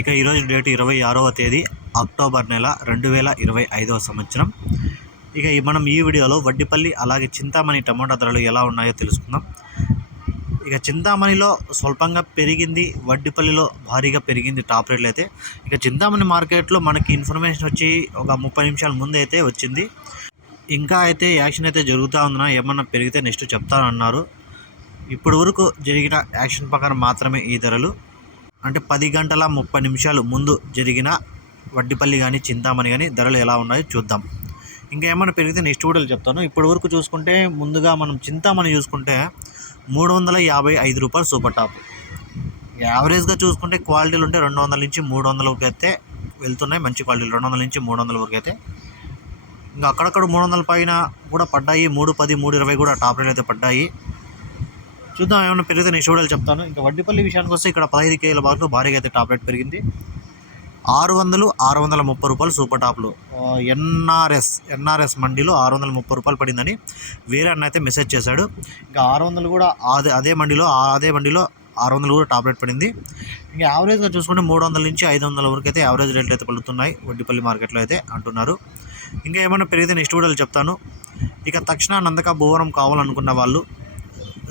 ఇక ఈరోజు డేట్ ఇరవై ఆరవ తేదీ అక్టోబర్ నెల రెండు వేల ఇరవై ఐదవ సంవత్సరం. ఇక మనం ఈ వీడియోలో వడ్డిపల్లి అలాగే చింతామణి టమోటా ధరలు ఎలా ఉన్నాయో తెలుసుకుందాం. ఇక చింతామణిలో స్వల్పంగా పెరిగింది వడ్డిపల్లిలో భారీగా పెరిగింది టాప్ రేట్లు అయితే. ఇక చింతామణి మార్కెట్లో మనకి ఇన్ఫర్మేషన్ వచ్చి ఒక ముప్పై నిమిషాల ముందు అయితే వచ్చింది. ఇంకా అయితే యాక్షన్ అయితే జరుగుతూ ఉందన్నా ఏమన్నా పెరిగితే నెక్స్ట్ చెప్తానన్నారు. ఇప్పటి వరకు జరిగిన యాక్షన్ ప్రకారం మాత్రమే ఈ ధరలు. అంటే పది గంటల ముప్పై నిమిషాలు ముందు జరిగిన వడ్డిపల్లి కానీ చింతామణి కానీ ధరలు ఎలా ఉన్నాయో చూద్దాం. ఇంకా ఏమైనా పెరిగితే నెక్స్ట్ వీడియోలో చెప్తాను. ఇప్పటి వరకు చూసుకుంటే ముందుగా మనం చింతామణి చూసుకుంటే మూడు వందల యాభై ఐదు రూపాయలు సూపర్ టాప్. యావరేజ్గా చూసుకుంటే క్వాలిటీలు ఉంటే రెండు వందల నుంచి మూడు వందల వరకు అయితే వెళ్తున్నాయి. మంచి క్వాలిటీలు. రెండు వందల నుంచి మూడు వందల వరకు అయితే. ఇంకా అక్కడక్కడ మూడు వందల పైన కూడా పడ్డాయి. మూడు పది మూడు ఇరవై కూడా టాప్ రేట్ అయితే పడ్డాయి. చూద్దాం ఏమైనా పెరిగితే నెక్స్ట్ చెప్తాను. ఇంకా వడ్డీపల్లి విషయానికి వస్తే ఇక్కడ పదహైదు కేజీల బాట్లు భారీగా అయితే టాప్ రేట్ పెరిగింది. ఆరు వందలు ఆరు వందల ముప్పై రూపాయలు సూపర్ టాప్లు. ఎన్ఆర్ఎస్ ఎన్ఆర్ఎస్ మండీలో ఆరు వందల ముప్పై రూపాయలు పడిందని వేరే అన్న అయితే మెసేజ్ చేశాడు. ఇంకా ఆరు వందలు కూడా అదే అదే మండీలో అదే మండీలో ఆరు వందలు కూడా టాప్ రేట్ పడింది. ఇంకా యావరేజ్గా చూసుకుంటే మూడు వందల నుంచి ఐదు వందల వరకు అయితే యావరేజ్ రేట్లు అయితే పలుతున్నాయి వడ్డీపల్లి మార్కెట్లో అయితే అంటున్నారు. ఇంకా ఏమైనా పెరిగితే నెక్స్ట్ వీడియోలో చెప్తాను. ఇక తక్షణ నందక భూవరం కావాలనుకున్న వాళ్ళు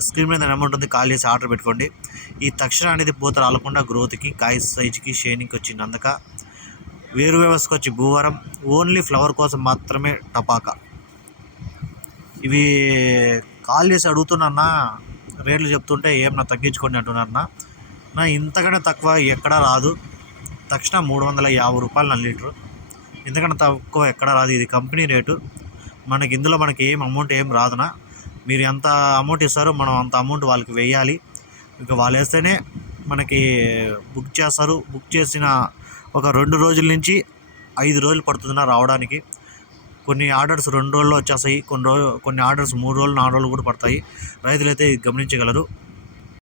స్క్రీన్ మీద అమౌంట్ ఉంది కాల్ చేసి ఆర్డర్ పెట్టుకోండి. ఈ తక్షణ అనేది పూత రాలకుండా గ్రోత్కి కాయ సైజుకి షేనింగ్కి వచ్చి వేరు వ్యవస్థకు వచ్చి భూవరం ఓన్లీ ఫ్లవర్ కోసం మాత్రమే టపాకా. ఇవి కాల్ చేసి అడుగుతున్నా రేట్లు చెప్తుంటే ఏం నా తగ్గించుకోండి అంటున్నారన్నా నా ఇంతకంటే తక్కువ ఎక్కడా రాదు. తక్షణ మూడు వందల యాభై రూపాయలు నా లీటరు. ఇంతకంటే తక్కువ ఎక్కడా రాదు. ఇది కంపెనీ రేటు. మనకి ఇందులో మనకి ఏం అమౌంట్ ఏం రాదునా మీరు ఎంత అమౌంట్ ఇస్తారో మనం అంత అమౌంట్ వాళ్ళకి వేయాలి. ఇక వాళ్ళు వేస్తేనే మనకి బుక్ చేస్తారు. బుక్ చేసిన ఒక రెండు రోజుల నుంచి ఐదు రోజులు పడుతుందినా రావడానికి. కొన్ని ఆర్డర్స్ రెండు రోజుల్లో వచ్చేస్తాయి. కొన్ని రోజు కొన్ని ఆర్డర్స్ మూడు రోజులు నాలుగు రోజులు కూడా పడతాయి. రైతులు అయితే ఇది గమనించగలరు.